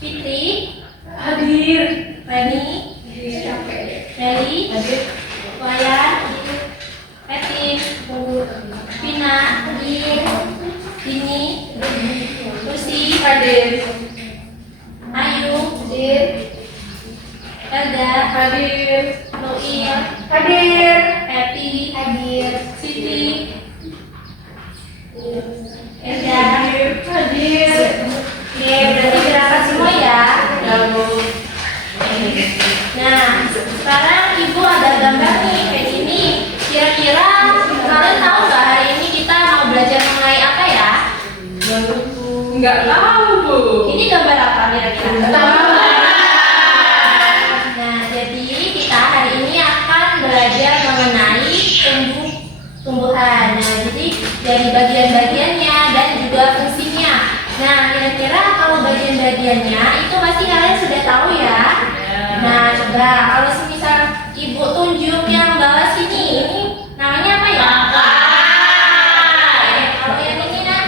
Fitri. Hadir. Reni. Meli. Wayan. Etin. Pina. Dini. Lucy. Hadir. Ayu. Elda. Hadir. Noil. Hadir. Happy. Siti. Elda. Hadir. Oke, berarti berangkat semua ya. Nah, sekarang ibu ada gambar nih kayak gini. Kira-kira kalian tahu nggak hari ini kita mau belajar mengenai apa ya? Enggak tahu, Bu. Ini gambar apa kira-kira? Tahu. Nah, jadi kita hari ini akan belajar mengenai tumbuhan. Nah, jadi dari bagian-bagiannya dan juga fungsinya. Nah, kira-kira kalau bagian-bagiannya itu pasti kalian sudah tahu ya. Nah, coba kalau semisal ibu tunjuk yang bawah sini, ini namanya apa ya? Kalau yang ini nah,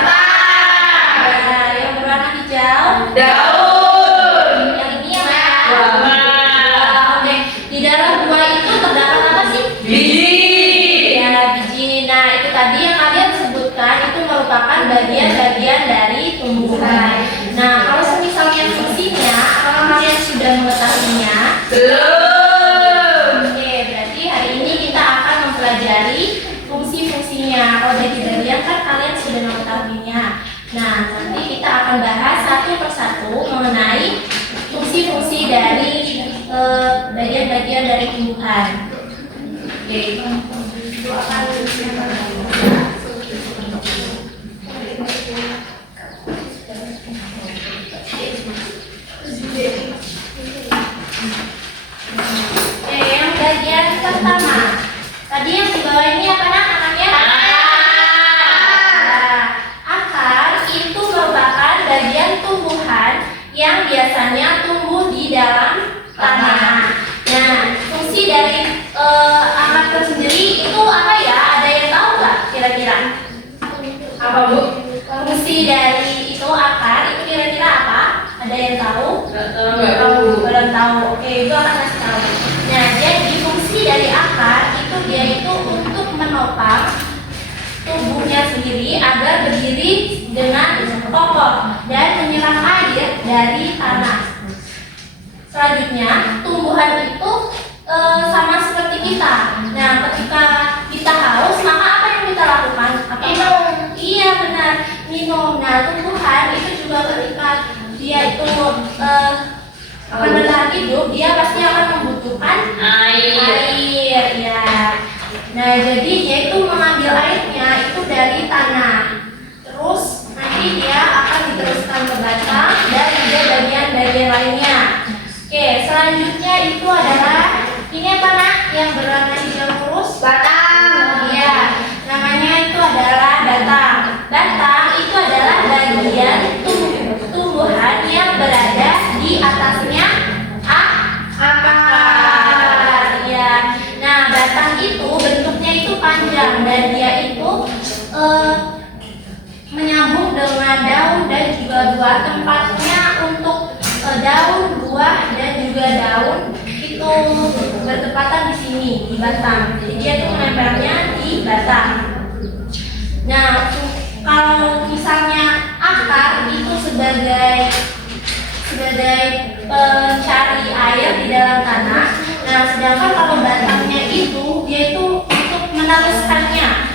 nah, yang berwarna hijau. Daun. Yang ini apa? Oke, di dalam buah itu terdapat apa sih? Biji. Ya, biji. Nah, itu tadi yang kalian sebutkan itu merupakan bagian-bagian dari tumbuhan. Nah, kalau semisalnya fungsinya, kalau kalian sudah mengetahuinya, Belum. oke, berarti hari ini kita akan mempelajari fungsi-fungsinya. Kalau dari bagian kan kalian sudah mengetahuinya. Nah, nanti kita akan bahas satu persatu mengenai fungsi-fungsi dari bagian-bagian dari tumbuhan. Oke, itu akan yang bagian pertama. Tadi yang di bawah ini apa namanya? Nah, akar itu merupakan bagian tumbuhan yang biasanya tumbuh di dalam tanah. Nah, fungsi dari akar tersendiri itu apa ya? Ada yang tahu nggak kira-kira? Apa, Bu? Fungsi dari itu akar itu kira-kira apa? Ada yang tahu? Enggak tahu. Belum tahu. Oke, itu akan kasih tahu. Nah, jadi fungsi dari akar itu dia itu untuk menopang tubuhnya sendiri agar berdiri dengan kokoh dan menyerap air dari tanah. Selanjutnya, tumbuhan itu sama seperti kita. Nah, ketika kita haus, maka apa yang kita lakukan? Minum. Iya, benar, minum. Nah, tumbuhan itu juga ketika dia itu akan bertahan hidup, dia pasti akan membutuhkan air ya. Nah, jadi dia itu mengambil airnya itu dari tanah. Terus nanti dia akan diteruskan ke batang dan juga bagian-bagian lainnya. Oke, selanjutnya itu adalah ini apa nak? Yang berwarna hijau lurus? Batang. Iya, namanya itu adalah batang. Batang itu adalah bagian tumbuhan yang berada di atasnya akar. Ya. Nah, batang itu bentuknya itu panjang dan dia itu menyambung dengan daun dan juga buah. Tempatnya untuk daun, buah dan juga daun itu bertepatan di sini di batang. Jadi dia itu menempelnya di batang. Nah, kalau misalnya akar itu sebagai pencari air di dalam tanah. Nah, sedangkan kalau batangnya itu dia itu untuk meneruskannya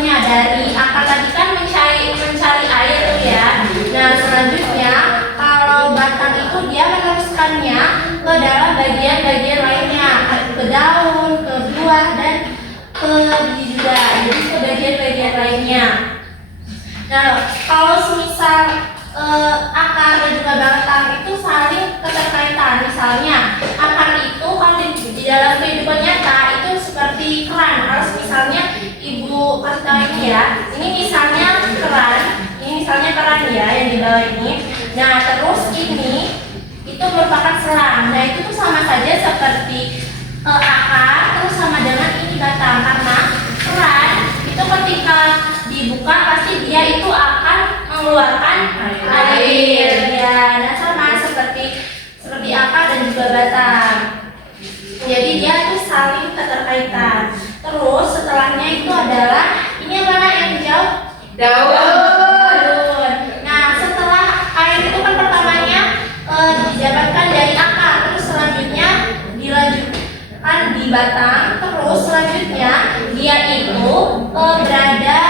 dari akar tadi kan mencari air tuh ya. Nah, selanjutnya kalau batang itu dia meneruskannya ke dalam bagian-bagian lainnya, ke daun, ke buah dan ke biji juga. Jadi ke bagian-bagian lainnya. Nah, kalau semisal akar dan juga batang itu saling keterkaitan. Misalnya akar itu kalau di dalam kehidupan nyata itu seperti keran. Kalau misalnya ibu kasih tahu ini ya, ini misalnya keran ya yang di bawah ini. Nah, terus ini itu merupakan selang. Nah, itu tuh sama saja seperti akar terus sama dengan ini batang, karena keran itu ketika dia dibuka pasti dia itu akan mengeluarkan air. Ya, nah sama seperti akar dan juga batang. Jadi dia itu saling keterkaitan. Terus setelahnya itu adalah ini yang mana yang hijau? Daun. Nah, setelah air itu kan pertamanya didapatkan dari akar, terus selanjutnya dilanjutkan di batang, terus selanjutnya dia itu berada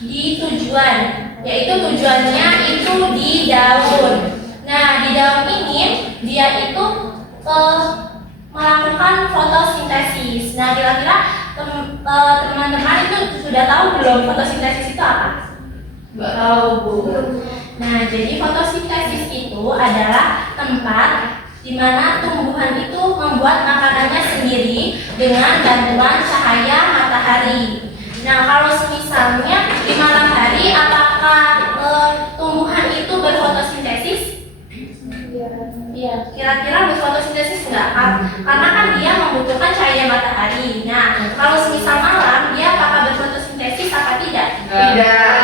di tujuan, yaitu tujuannya itu di daun. Nah, di daun ini dia itu melakukan fotosintesis. Nah, kira-kira teman-teman itu sudah tahu belum fotosintesis itu apa? Nggak tahu, Bu. Nah, jadi fotosintesis itu adalah tempat di mana tumbuhan itu membuat makanannya sendiri dengan bantuan cahaya matahari. Nah, kalau misalnya di malam hari, apakah tumbuhan itu berfotosintesis? Iya, kira-kira berfotosintesis enggak? Karena kan dia membutuhkan cahaya matahari. Nah, kalau semisal malam, dia apakah berfotosintesis apa tidak? Tidak.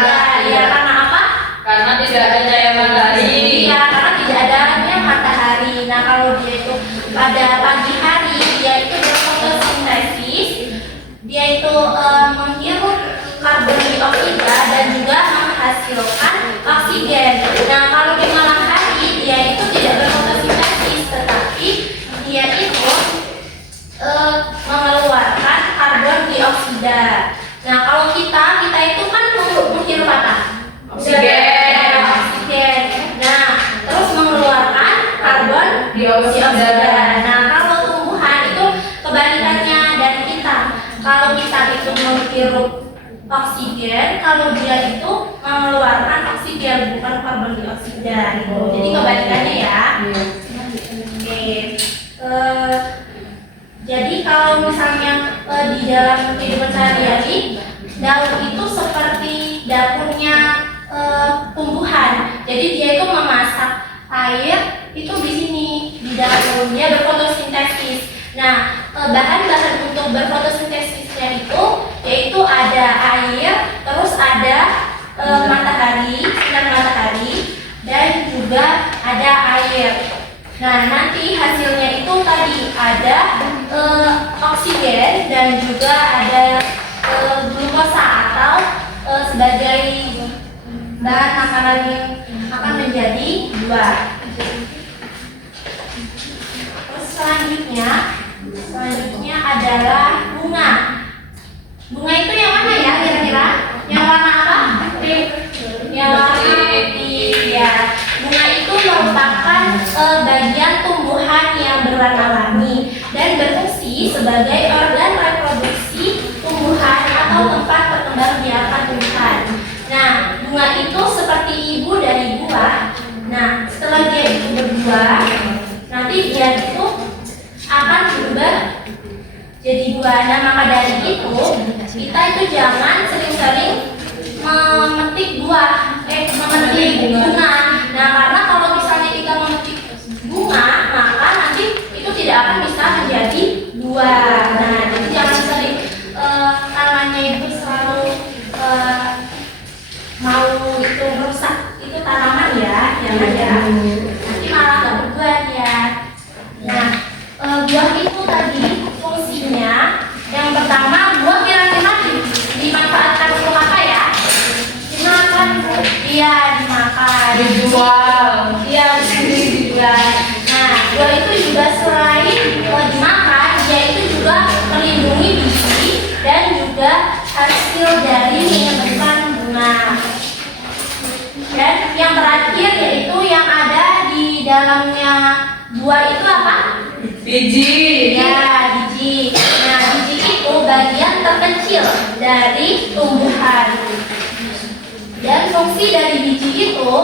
Ya, karena apa? Karena tidak ada cahaya matahari. Iya, karena tidak adanya matahari. Nah, kalau dia itu pada pagi hari, dia itu berfotosintesis, dia itu menghirup karbon dioksida dan juga menghasilkan oksigen. Nah, kalau di malam hari, dia itu tidak berfotosintesis, tetapi dia itu mengeluarkan karbon dioksida. Nah, kalau kita itu kan menghirup apa? Oksigen. Oksigen. Nah, terus mengeluarkan karbon dioksida. Nah, kalau tumbuhan itu kebalikannya dari kita. Kalau kita itu menghirup oksigen, kalau dia itu mengeluarkan oksigen bukan karbon dioksida. Gitu. Jadi kebalikannya ya. Oke. Jadi kalau misalnya di dalam kehidupan sehari-hari, daun itu seperti dapurnya tumbuhan. Jadi dia itu memasak air itu di sini di daun, dia berfotosintesis. Nah, bahan-bahan untuk berfotosintesisnya itu yaitu ada air, terus ada matahari, sinar matahari, dan juga ada air. Nah, nanti hasilnya itu tadi ada oksigen dan juga ada glukosa atau sebagai bahan makanan yang akan menjadi buah. Terus selanjutnya adalah bunga. Bunga itu yang mana ya kira-kira? Yang warna apa? Yang warna putih ya. Bunga itu merupakan bagian tumbuhan yang berwarna-warni dan berfungsi sebagai organ reproduksi tumbuhan atau tempat perkembangbiakan tumbuhan. Nah, bunga itu seperti ibu dari buah. Nah, setelah dia itu berbuah, nanti dia itu akan berubah jadi buah. Nah, maka dari itu kita itu jangan sering-sering memetik bunga. Nah, karena kalau misalnya kita memetik bunga, maka nanti itu tidak akan bisa menjadi buah. Nah, jadi jangan sering tangannya itu selalu mau itu merusak itu tanaman ya, jangan ya. Nanti malah nggak berbuah ya. Nah, buah itu tadi fungsinya yang pertama, buah kira-kira dimanfaatkan untuk apa ya? Dimakan, iya dimakan. Dijual. Iya, dijual. Nah, buah itu juga selain dimakan, dia itu juga melindungi biji dan juga hasil dari menyebabkan bunga. Dan yang terakhir yaitu yang ada di dalamnya buah itu apa? Biji. Ya, biji. Nah, biji itu bagian terkecil dari tumbuhan. Dan fungsi dari biji itu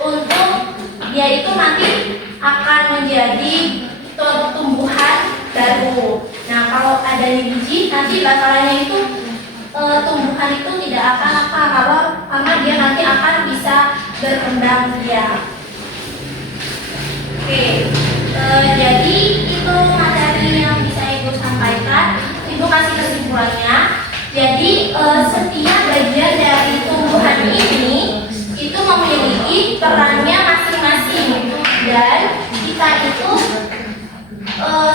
untuk dia itu nanti akan menjadi tumbuhan baru. Nah, kalau ada biji nanti bakalannya itu tumbuhan itu tidak akan karena dia nanti akan bisa berkembang biak. Oke, jadi itu materi yang bisa Ibu sampaikan. Ibu kasih kesimpulannya. Jadi setiap bagian dari membagi perannya masing-masing, dan kita itu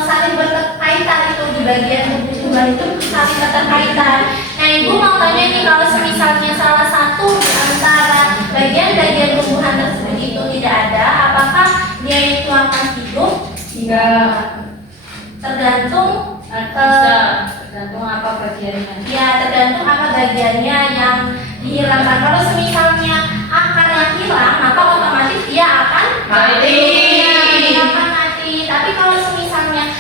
saling berkaitan itu di bagian tubuh itu saling berkaitan. Nah, ibu mau tanya nih, kalau misalnya salah satu di antara bagian-bagian tumbuhan tersebut itu tidak ada, apakah dia itu akan hidup? Enggak. Tergantung Tergantung apa bagiannya. ya, tergantung apa bagiannya yang dihilangkan. Kalau misalnya akarnya hilang, maka otomatis dia akan Mati. Ya, dia akan mati. Tapi kalau misalnya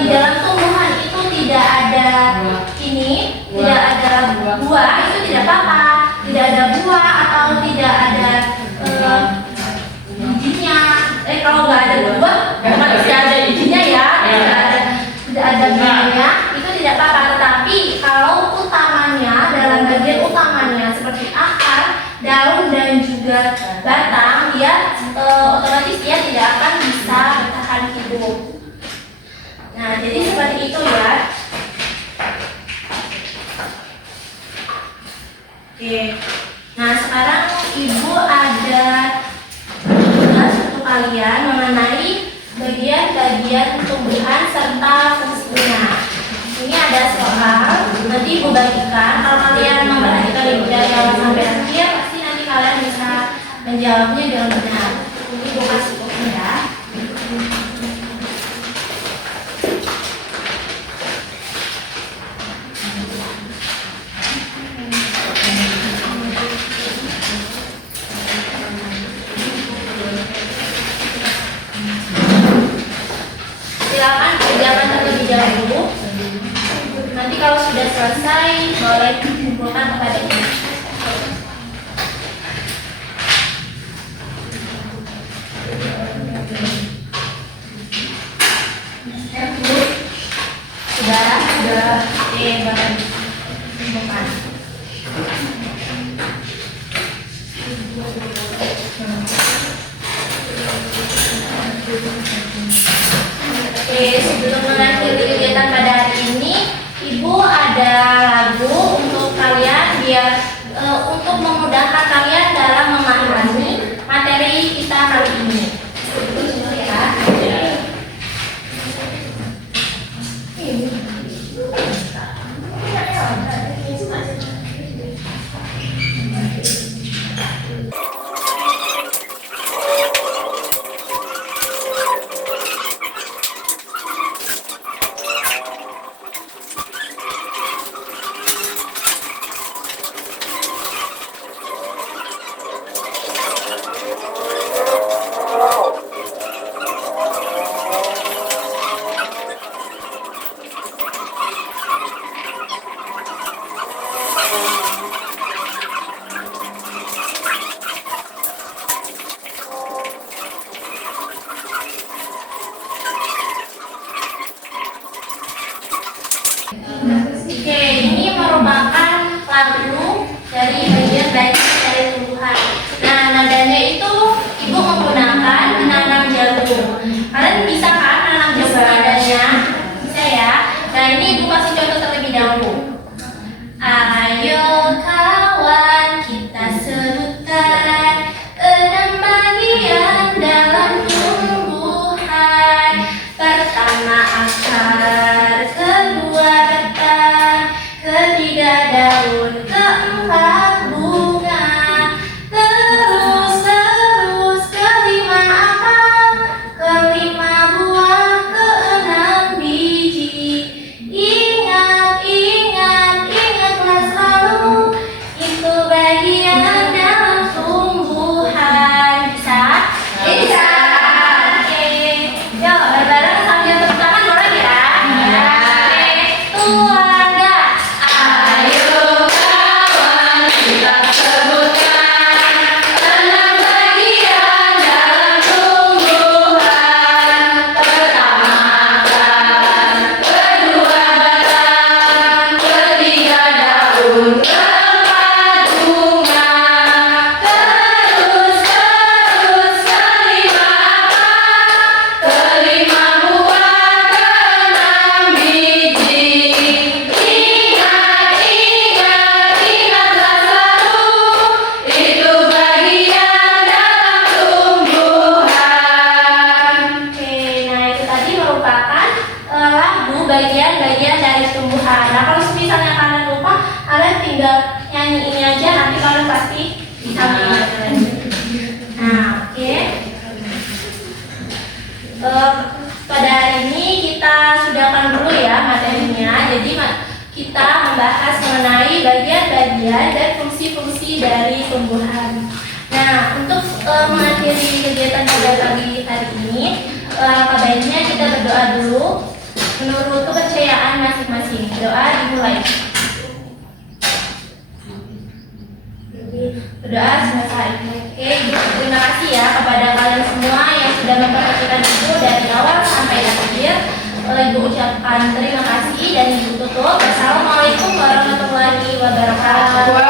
di dalam tumbuhan itu tidak ada tidak ada buah, itu tidak apa-apa. Tidak ada buah atau tidak ada bijinya. Kalau nggak ada buah, tidak ada bijinya ya. Tidak ada bijinya, itu tidak apa-apa. Tetapi kalau utamanya, dalam bagian utamanya seperti akar, daun dan juga batang, dia otomatis dia tidak akan bisa bertahan hidup. Nah, jadi seperti itu ya. Oke. Nah, sekarang ibu ada tugas untuk kalian mengenai bagian-bagian tumbuhan serta fungsinya. Ini ada soal, nanti ibu bagikan. Kalau kalian memperhatikan ibu dari awal sampai akhir, pasti nanti kalian bisa menjawabnya dengan benar. Ibu kasih buku ya. Silakan kerjakan terlebih dahulu. Nanti kalau sudah selesai boleh dikumpulkan kepada ibu. Sudah. Oke, bahan bukan. Oke, sebelum mengakhiri kegiatan pada hari ini, ibu ada lagu untuk kalian biar untuk memudahkan kalian dalam memahami materi kita hari ini. Ya. Oke, ini merupakan lagu dari bagian-bagian dari tumbuhan. Nah, nadanya itu ibu menggunakan menanam jagung. Kalian bisa kan menanam jagung nadanya? Bisa ya. Nah, ini ibu kasih contoh terlebih dahulu. Ayo kawan, kita serutan 6 bagian dalam tumbuhan. Pertama akar, kedua batang, ketiga daun, keempat bunga, terus kelima apa? Kelima bagian dari tumbuhan. Nah, kalau misalnya kalian lupa, kalian tinggal nyanyi ini aja, nanti kalian pasti bisa mengingatkan. Nah, oke. Pada hari ini kita sudahkan dulu ya materinya. Jadi kita membahas mengenai bagian-bagian dan fungsi-fungsi dari tumbuhan. Nah, untuk mengakhiri kegiatan pada pagi hari ini, alangkah baiknya kita berdoa dulu menurut kepercayaan masing-masing. Doa dimulai. Berdoa selesai. Oke, terima kasih ya kepada kalian semua yang sudah memperhatikan Ibu dari awal sampai akhir. Ibu ucapkan terima kasih dan Ibu tutup. Wassalamualaikum warahmatullahi wabarakatuh.